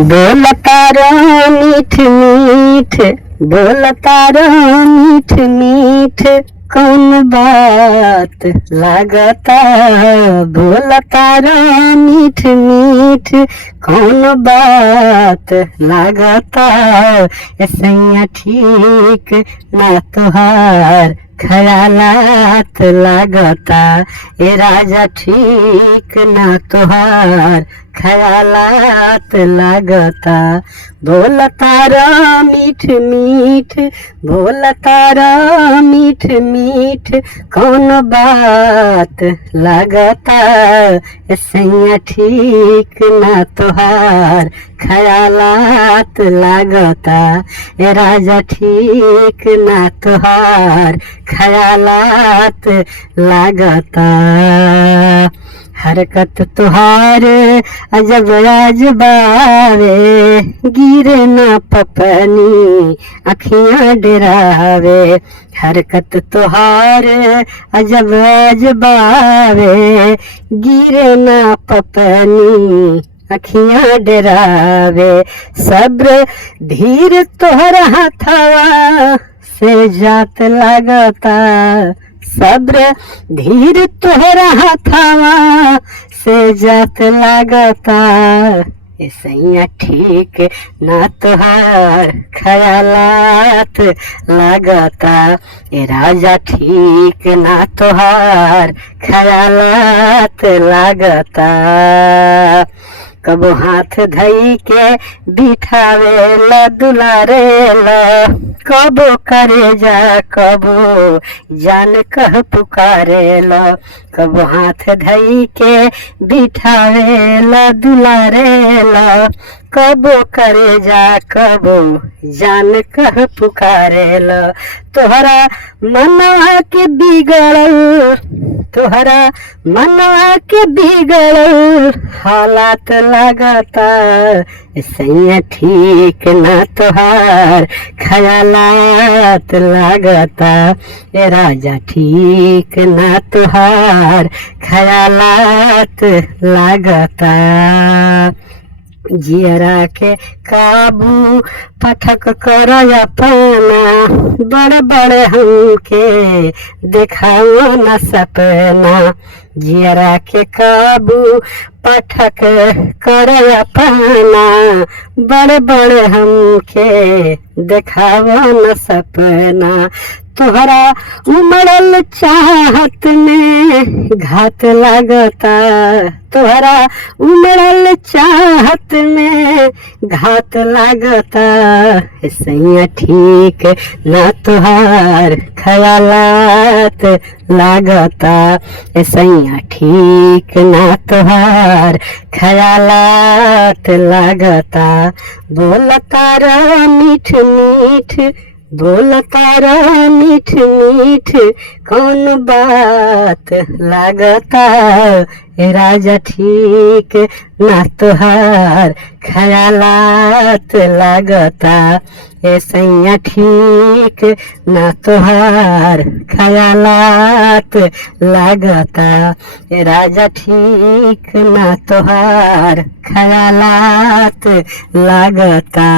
बोलता रहो मीठ मीठ, बोलता रहो मीठ मीठ, कौन बात लागता। बोलता रहो मीठ मीठ, कौन बात लागता। ऐसा ठीक ना तुहार खयालात लागता। ए राजा ठीक ना तुहार खयालात लागता। बोलता रहो मीठ मीठ, बोलता रहो मीठ मीठ, कौन बात लागता। ऐसा ठीक ना तुहार खयालात लागता। ए राजा ठीक ना तुहार खयालात लागता। हरकत तुहार अजब अजबावे, गिरे ना पपनी अखियां डरावे। हरकत तुहार अजब अजबावे, गिरे ना पपनी अखियां डरावे। सब्र धीर तोहरा हथवा से जात लागता। सब्र धीर तोहरा हथवा से जात लागता। ऐसा ठीक ना तुहार खयालात लागता। ए राजा ठीक ना तुहार खयालात लागता। कबो हाथ धई के बिठावेला दुलारेला, कबो करे जा कबो जान कह पुकारेला। कबो हाथ धई के बिठावेला दुलारेला, कबो करे जा कबो जान कह पुकारेला। तोहरा मनवा के बिगड़ल, तोहरा मनवा के बिगड़ल हालात लागता। ऐसा ठीक ना तुहार खयालात लागता। ए राजा ठीक ना तुहार खयालात लागता। जियरा के काबू पठक कर अपना, बड़ बड़ हमके देखाओ न सपना। जियरा के काबू पठक कर अपना, बड़ बड़ हमके देखाओ न सपना। तोहरा उमड़ल चाहत में घात लागता। तोहरा उमड़ल चाहत में घात लागता। ऐसा ठीक ना तुहार खयालात लागता। ऐसा ठीक ना तुहार खयालात लागता। बोलता रहो मीठ मीठ, बोलता रहो मीठ मीठ, कौन बात लागता। ए राजा ठीक ना तुहार खयालात लागता। ऐसा ठीक ना तुहार खयालात लागता। ए राजा ठीक ना तुहार खयालात लागता।